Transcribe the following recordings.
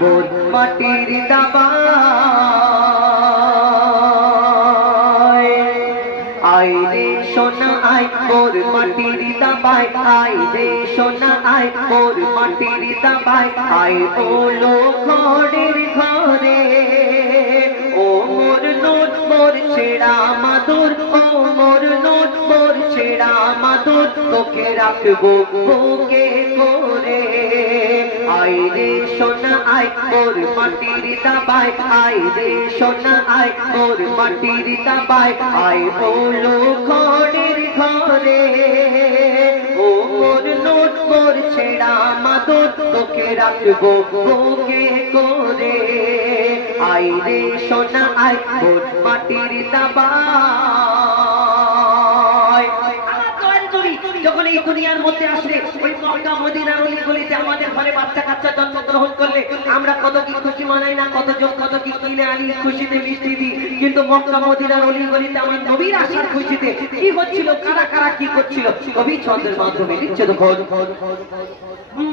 মোর মাটির দাবায় আই রে সোনা আয় মোর মাটির দাবায় আই রে সোনা আয় মোর মাটির দাবায় আয় ও লোখড়ের ঘরে ও মোর নোট মোর ছেড়া মাদুর ও মোর নোট মোর ছেড়া মাদুর তোকে রাখবো বুকে করে আই রে সোনা আয় মোর মাটির দাবায় আই রে সোনা আয় মোর মাটির দাবায় আয় ও লোখড়ের ঘরে ও মোর নোট মোর ছেড়া মাদুর তোকে রাখবো বুকে করে আই রে সোনা আয় মোর মাটির দাবায় যখন এই দুনিয়ার মধ্যে আসলে ওই মক্কা মদিনার অলি গলিতে আমাদের ঘরে বাচ্চা কাচ্চা জন্মগ্রহণ করলে আমরা কত কি খুশি মানাই না, কত কি কিনে আনি খুশিতে মিষ্টি দিই, কিন্তু মক্কা মদিনার অলি গলিতে আমার নবীর আসার খুশিতে কি হচ্ছিল, কারা কারা কি করছিল কবি ছন্দের মাধ্যমে লিখছে। দেখুন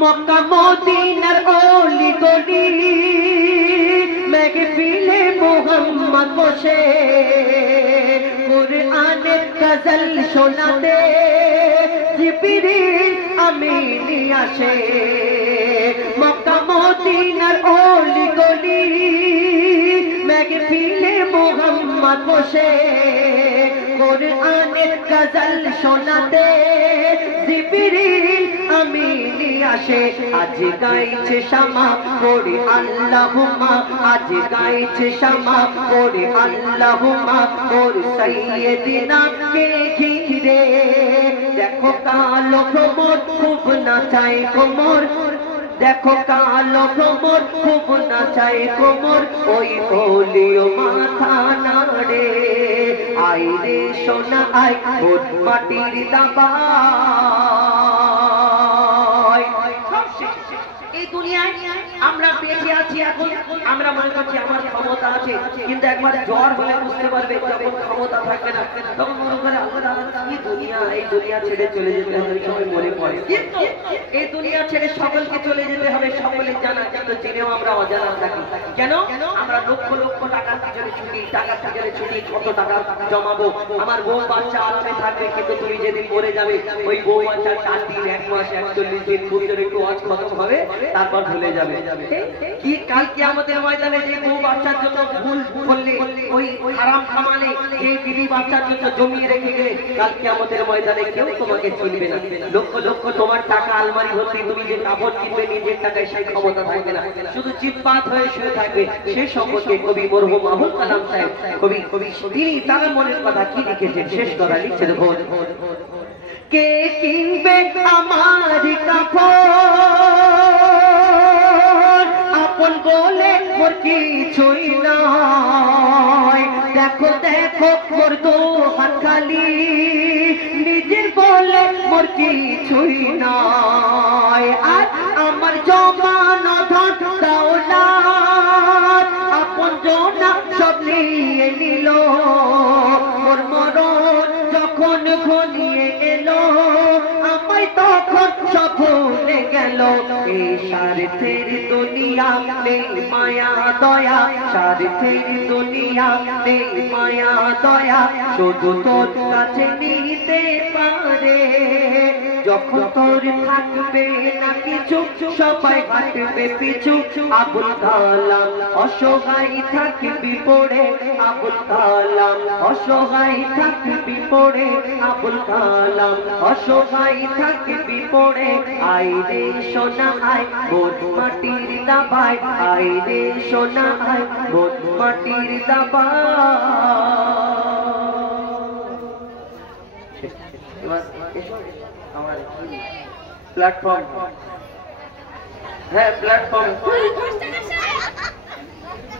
মক্কা মদিনার অলি গলি মেহফিলে মোহাম্মদ বসে কুরআনের গজল শোনাতে জিবরিল আমিন আসে মক্কা মদিনার অলি গলি মেহফিলে মোহাম্মদ বসে কুরআনের গজল শোনাতে জিবরিল আমিন আসে আজ গাইছে শামা পড়ে আল্লাহুম্মা আজ গাইছে শামা পড়ে আল্লাহুম্মা ওর সাইয়্যিদিনা কে ঘিরে দেখো কালো ভ্রমর খুব নাচায় কোমর দেখো কালো ভ্রমর খুব নাচায় কোমর ওই বলিও মাথা নাড়ে আই রে সোনা আয় মোর মাটির দাবায়। এই দুনিয়ায় আমরা বেঁচে আছি এখন আমরা মনে করছি আমার ক্ষমতা আছে, কিন্তু একবার জ্বর হলে বুঝতে পারবে যখন ক্ষমতা থাকবে না তখন মনে করে কি দুনিয়া, এই দুনিয়া ছেড়ে চলে যেতে হবে সবাই মনে পড়ে, কিন্তু এই দুনিয়া ছেড়ে সকলকে চলে যেতে হবে সকলে জানা, কিন্তু জেনেও আমরা অজানা থাকি কেন? আমরা লক্ষ লক্ষ টাকার পিছনে ছুটি, টাকার পিছনে ছুটি, কত টাকা জমাবো, আমার বউ বাচ্চা আরামে থাকবে, কিন্তু তুমি যেদিন মরে যাবে ওই বউ বাচ্চা 4 দিন 1 মাস 41 দিন পুজোর একটু আজ খতম হবে তারপর ভুলে যাবে। কি কাল কিয়ামতের ময়দানে যে বউ বাচ্চার জন্য ভুল করলে ওই হারাম কামালে এই বিবি বাচ্চার জন্য জমিয়ে রেখে গেলে কাল কিয়ামতের ময়দানে কেউ তোমাকে চিনবে না, লক্ষ লক্ষ তোমার টাকা আলমারি ভর্তি, তুমি যে কাপড় কিনবে নিজের টাকায় সেই ক্ষমতা থাকবে না, শুধু চিৎপাত হয়ে শুয়ে থাকবে। সে সম্পর্কে কবি মরহুম আবুল কালাম সাহেব কবি তিনি তার মনের কথা কি লিখেছেন, শেষ কথা লিখছে দেখুন কে কিনবে আমার কাপড় আপন বলে মোর কিছুই নয়, দেখো দেখো মোর দু হাত খালি নিজের বলে মোর কিছুই নয়, আর আমার জমানো ধন দৌলত আপন জনা সব নিয়ে নিল, মোর মরণ যখন ঘনিয়ে এলো আমায় তখন সব ভুলে গেল। এই স্বার্থের দুনিয়া নেই মায়া দয়া, স্বার্থের দুনিয়া নেই মায়া দয়া, শুধু তোর কাছে নিতে পারে যখন তোর থাকবে না কিছু সবাই হাঁটবে পিছু। আবুল কালাম অসহায় থাকবি পড়ে, আবুল কালাম অসহায় থাকবি পড়ে, আবুল কালাম অসহায় থাকবি পড়ে আই রে সোনা আয় মোর মাটির দাবায়, আই রে সোনা আয় মোর মাটির দাবায়। আমার প্ল্যাটফর্ম, হ্যাঁ প্ল্যাটফর্ম